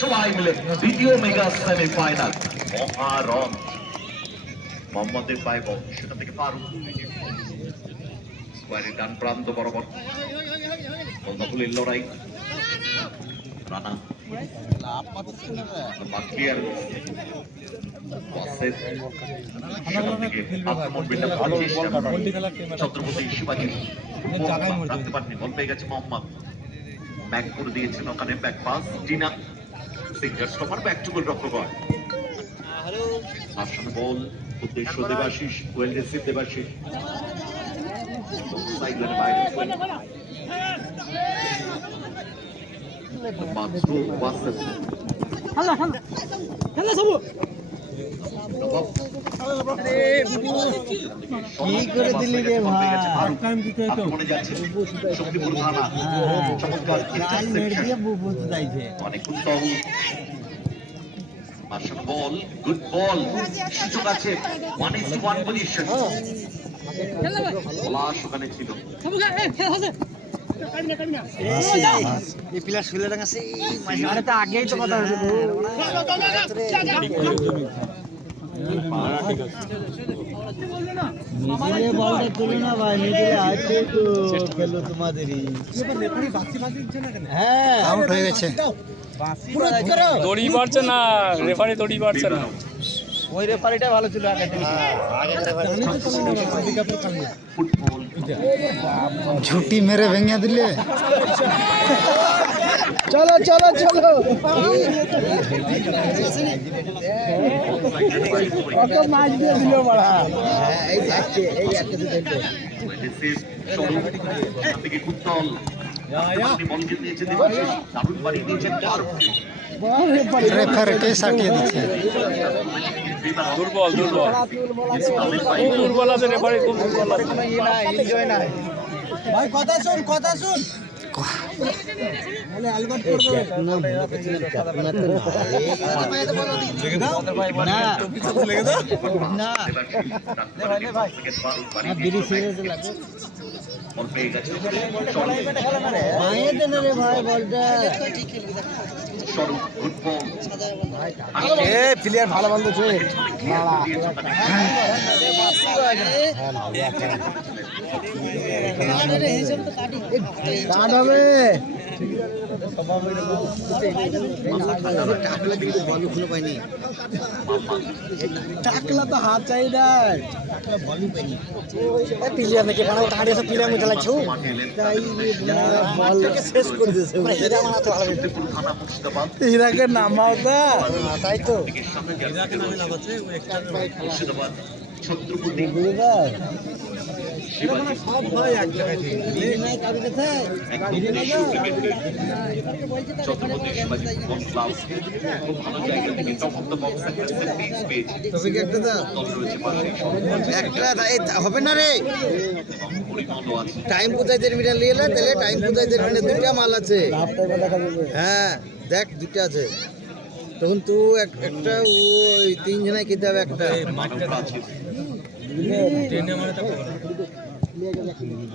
সবাই মিলে দ্বিতীয় মেগা সেমিফাইনাল মহারণ মোহাম্মদের পায়ে বল সেটা থেকে ফারুক স্কোয়ারের ডান প্রান্ত বরাবর বলদাফুলের লড়াই রানা বাকিয়ার ছত্রপতি শিবাজি রাখতে পারেনি বল পেয়ে গেছে মোহাম্মদ ব্যাক করে দিয়েছেন ওখানে ব্যাক পাস জিনা সিঙ্গার স্টপার ব্যাক টু গোল রক্ষক হয় আসলে বল উদ্দেশ্য দেবাশিস ওয়েল রিসিভ দেবাশিস সাইডলাইনে বাইরে মাত্র ওয়াসেস খেলা সব কি করে দিলি রে ভাই টাইম দিতে তো মনে যাচ্ছে শক্তিপুর থানা চমৎকার ইন্টারসেপশন বুবুত দাইছে অনেক উত্তম মার্শাল বল গুড বল সুযোগ আছে 1:1 পজিশন বলা ওখানে ছিল এই প্লেয়ার শুলে রাঙাছে মানে তো আগেই তো কথা হয়েছে মিডিলে বলটা তুলো না ভাই মিডিলে আছে তো খেলো তোমাদেরই হ্যাঁ আউট হয়ে গেছে দড়ি বাড়ছে না রেফারি দড়ি বাড়ছে না ওই রেফারিটা ভালো ছিল আগে ঝুটি মেরে ভেঙে দিলে চলো চলো চলো কত মাছ দিয়ে দিল বড়া এই যাচ্ছে এই একটা দুটো রিসিভ শরীর থেকে কুত্তল বল দিয়েছে দেবাশিস দারুণ বাড়ি দিয়েছেন ফারুক রেফারি কে সাটিয়ে দিচ্ছে দুর্বল দুর্বল দুর্বল আছে রেফারি খুব দুর্বল আছে ভাই কথা শুন বলে আলবাত করব না না লেগে দাও না ভাই বিড়ি সিরিয়াস লাগে বল পেয়ে গেছে মায়ে দেন রে ভাই বলটা শরীর গুড বল এ প্লেয়ার ভালো বল দিছে কাট হবে টাকলা তো হাত চাই না টাকলা বলই পাইনি প্লেয়ার নাকি বানাও টাড়ি এসে প্লেয়ার মধ্যে লাগছো তাই বল শেষ করে দিয়েছে এটা বানাতে ভালো থানা মুর্শিদাবাদ হীরাকে নামাও তা তাই তো হীরাকে নামে লাগাচ্ছে ওই একটা মুর্শিদাবাদ ছত্রপতি শিবাজি সব ভাই এক জায়গায় থেকে নাই কারো কাছে ছত্রপতি শিবাজি বল ক্লাউস খুব ভালো জায়গা থেকে টপ অফ দ্য বক্স পেয়েছে তবে কি একটা দাও দল রয়েছে পাশে একটা হবে না রে পরিমলও আছে টাইম কোথায় 1.5 মিটার নিয়ে এলে তাহলে টাইম কোথায় 1.5 মিটার দুটো মাল আছে হ্যাঁ দেখ দুটো আছে তখন তুই একটা ওই 3 জনাই খেতে হবে একটা ট্রেনে মানে তো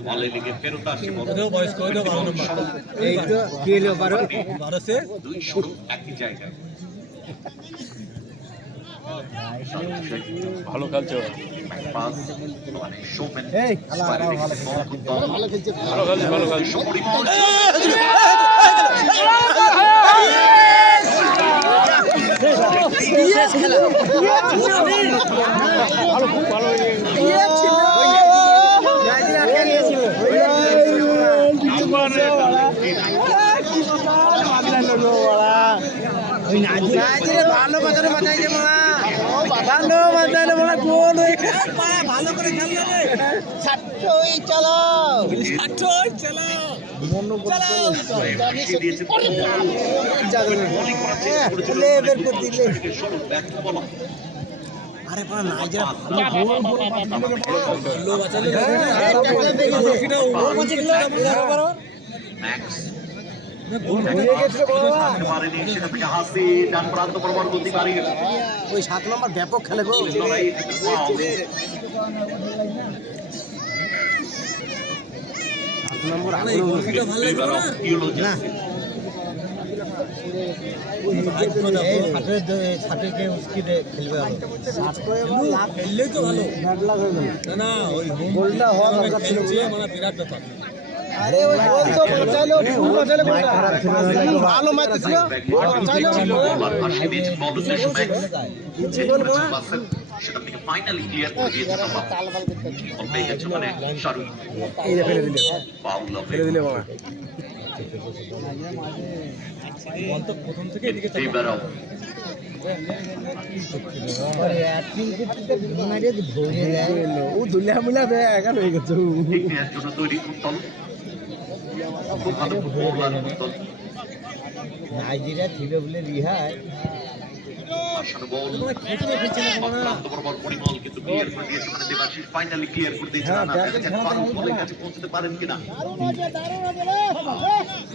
বলে লিগে ফেরত আসে বল বয়স কই দাও 12 নম্বর এই তো কে লো 12 সে দুই শুরু একই জায়গায় ভালো খেলছে ওরা পাস মানে শোম্যান এই ভালো খেলছে ভালো খেলছে ভালো খেলছে পরিমল শেষ খেলা ভালো খুব ভালো ভালো বাজারে বাজাইছে মামা ভালো বাজারে বলা গোল হয়ে ভালো করে খেললে রে ছাত্রই চলো ছাত্রই চলো মনো চলো দিয়েছে লে বের করে দিলে শুরু ব্যাক বল আরে পড়া না যা গোল গোল লোক আছে ম্যাক্স ওই 7 নম্বর ব্যাপক খেলে গো নম্বর না গোলটা হওয়া দরকার ছিল আরে ওই গোল তো বাঁচালো ফুল বাঁচালো খারাপ ছিল ভালো ম্যাচ ছিল বাঁচালো আসে দিয়েছেন বল উদ্দেশ্য সেটা থেকে ফাইনালি ক্লিয়ার করে দিয়েছে বল পেয়ে গেছে মানে শাহরুখ এই যে ফেলে দিলে পাউল ফেলে দিলে বাবা রিবেরো ও দুলিয়া মিলা একা হয়ে গেছে ঠিক নেওয়ার জন্য তৈরি কুন্তল খুব ভালো ফুটবলার কুন্তল নাইজেরিয়া ছিল বলে রিহাই আসলে বল অক্লান্ত বরাবর পরিমল কিন্তু ক্লিয়ার করে দিয়েছে মানে দেবাশিস ফাইনালি ক্লিয়ার করে দিয়েছে না ফারুক বলের কাছে পৌঁছতে পারেন কিনা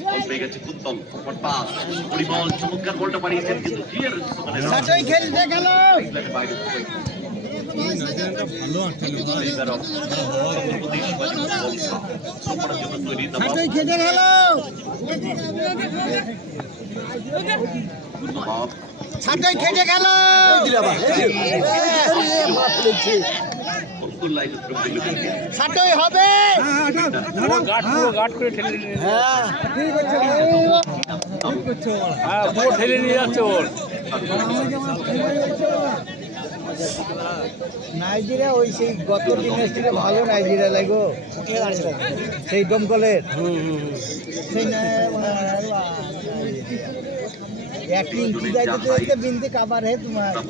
বল পেয়ে গেছে কুন্তল পাস পরিমল চমৎকার বলটা পাঠিয়েছেন কিন্তু ক্লিয়ার সাটাই খেলতে গেল বাইরে সাটাই খেলতে গেল সাটাই খেলতে গেল সাটাই হবে গার্ড করে ঠেলে নিয়ে পুরো ঠেলে নিয়ে যাচ্ছে ওর নাইজেরিয়া ওই সেই গত দিনের থেকে ভালো নাইজেরিয়া লাগো সেই দমকলের সেই एक इंची जाते तो एक बिंदी काबर है तुम्हारा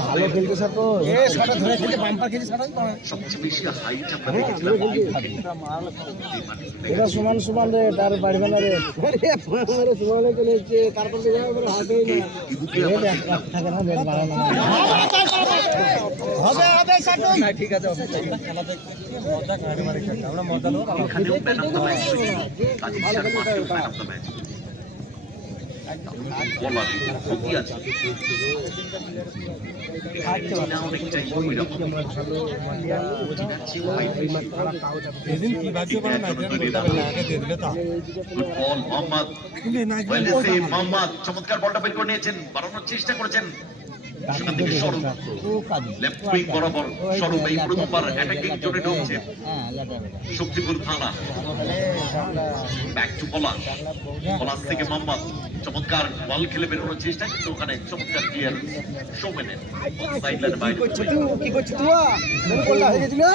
ভালো খেলতে স্যার তো এ সাটা ধরে খেলতে বাম্পার খেলতে সাটাই পারে সবচেয়ে বেশি হাইট আমরা দেখেছিলাম এটা সমান সমান রে তার বাড়বে না রে আরে সমানে চলেছে তারপর তো হাতেই না থাকে না বেল বাড়ানো হবে হবে সাটো না ঠিক আছে খেলাতে মজা করে মারি আমরা মজা লো এখানেও man of the match Kazi Sharma man of the match বলার ক্ষতি আছে অনেকটাই এদিন কি ভাগ্য পারে না আগে দিয়ে দিলে তো বল মোহাম্মদ ওয়েলেসে মোহাম্মদ চমৎকার বলটা বের করে নিয়েছেন বাড়ানোর চেষ্টা করেছেন সেখান থেকে স্বরূপ লেফট উইং বরাবর স্বরূপ এই প্রথমবার অ্যাটাকিং জোনে ঢুকছে শক্তিপুর থানা ব্যাক টু পলাশ পলাশ থেকে মোহাম্মদ চমৎকার বল খেলে বেরোনোর চেষ্টা কিন্তু ওখানে চমৎকার ক্লিয়ার শোমেনের সাইড লাইনের বাইরে কি করছিস তুই